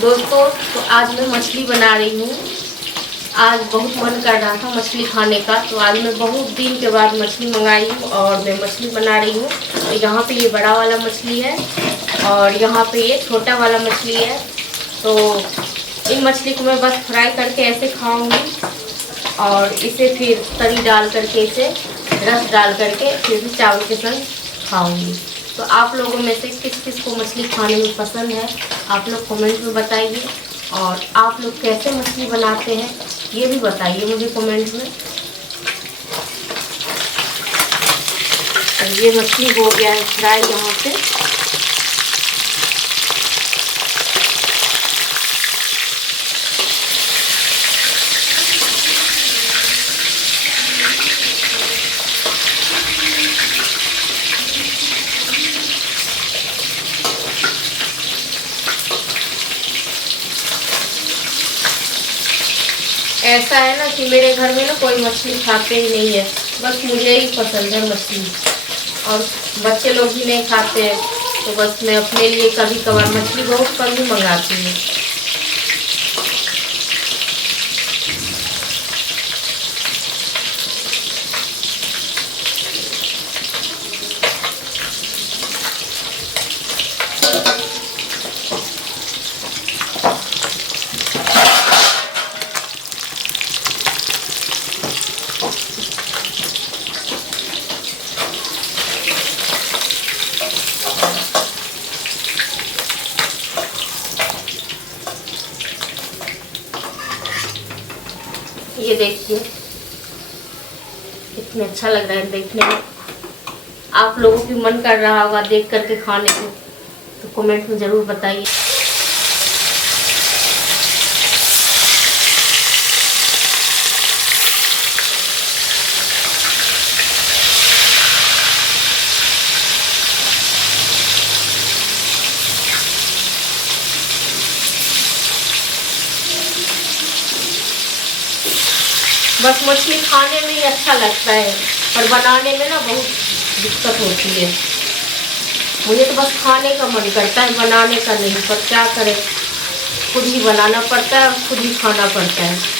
दोस्तों तो आज मैं मछली बना रही हूँ। आज बहुत मन कर रहा था मछली खाने का, तो आज मैं बहुत दिन के बाद मछली मंगाई हूँ और मैं मछली बना रही हूँ। तो यहाँ पे ये बड़ा वाला मछली है और यहाँ पे ये छोटा वाला मछली है। तो इन मछली को मैं बस फ्राई करके ऐसे खाऊंगी और इसे फिर तरी डाल करके, इसे रस डाल करके फिर चावल के संग खाऊंगी। तो आप लोगों में से किस किस को मछली खाने में पसंद है, आप लोग कमेंट में बताइए। और आप लोग कैसे मछली बनाते हैं ये भी बताइए मुझे कमेंट में। और ये मछली हो गया है फ्राई यहाँ पे। ऐसा है ना कि मेरे घर में ना कोई मछली खाते ही नहीं है, बस मुझे ही पसंद है मछली और बच्चे लोग भी नहीं खाते हैं। तो बस मैं अपने लिए कभी कभार मछली बहुत कम ही मंगाती हूँ। ये देखिए कितना अच्छा लग रहा है देखने में। आप लोगों की मन कर रहा होगा देख करके खाने को, तो कमेंट में ज़रूर बताइए। बस मछली खाने में ही अच्छा लगता है पर बनाने में ना बहुत दिक्कत होती है। मुझे तो बस खाने का मन करता है, बनाने का नहीं, पर क्या करें, खुद ही बनाना पड़ता है और खुद ही खाना पड़ता है।